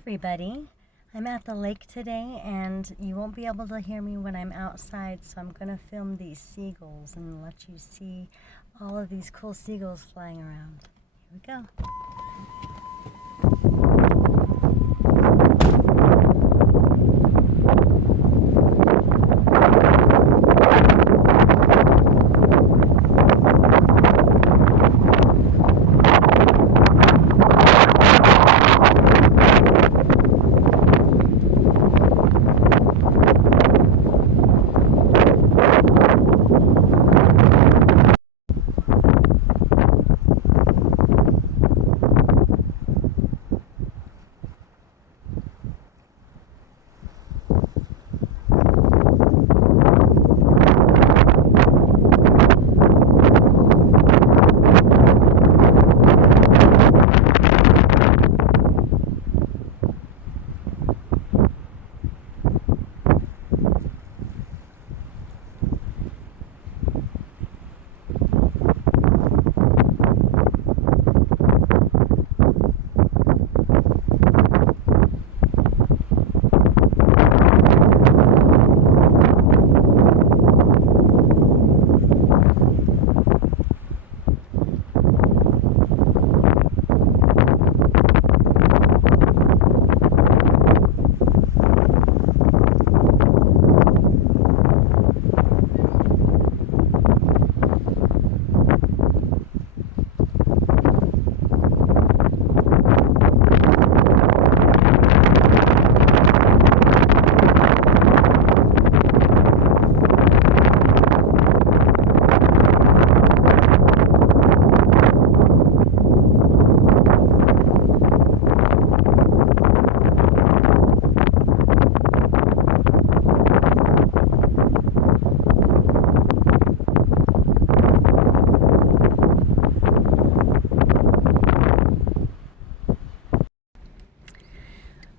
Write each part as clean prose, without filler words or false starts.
everybody. I'm at the lake today and you won't be able to hear me when I'm outside, so I'm going to film these seagulls and let you see all of these cool seagulls flying around. Here we go.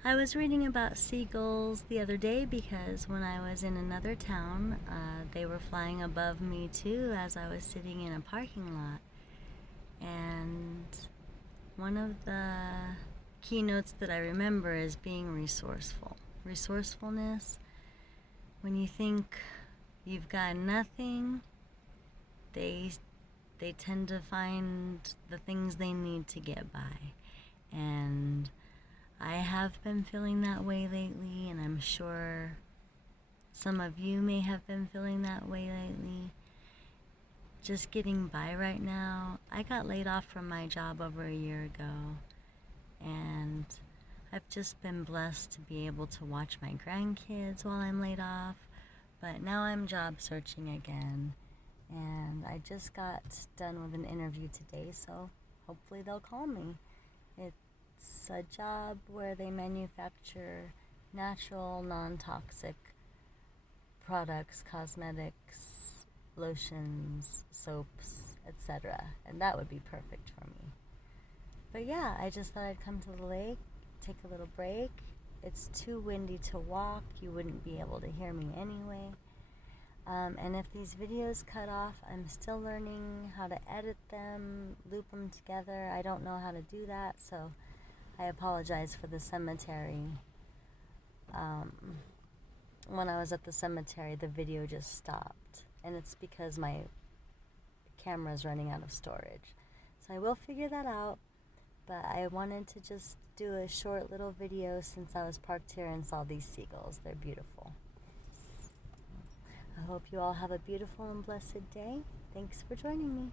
I was reading about seagulls the other day because when I was in another town, they were flying above me too as I was sitting in a parking lot. And one of the keynotes that I remember is being resourceful. Resourcefulness, when you think you've got nothing, they tend to find the things they need to get by. And I have been feeling that way lately, and I'm sure some of you may have been feeling that way lately. Just getting by right now. I got laid off from my job over a year ago, and I've just been blessed to be able to watch my grandkids while I'm laid off, but now I'm job searching again, and I just got done with an interview today, so hopefully they'll call me. It's a job where they manufacture natural, non-toxic products, cosmetics, lotions, soaps, etc. And that would be perfect for me. But yeah, I just thought I'd come to the lake, take a little break. It's too windy to walk. You wouldn't be able to hear me anyway. And if these videos cut off, I'm still learning how to edit them, loop them together. I don't know how to do that, so I apologize for the cemetery. When I was at the cemetery, the video just stopped, and it's because my camera's running out of storage. So I will figure that out, but I wanted to just do a short little video since I was parked here and saw these seagulls. They're beautiful. I hope you all have a beautiful and blessed day. Thanks for joining me.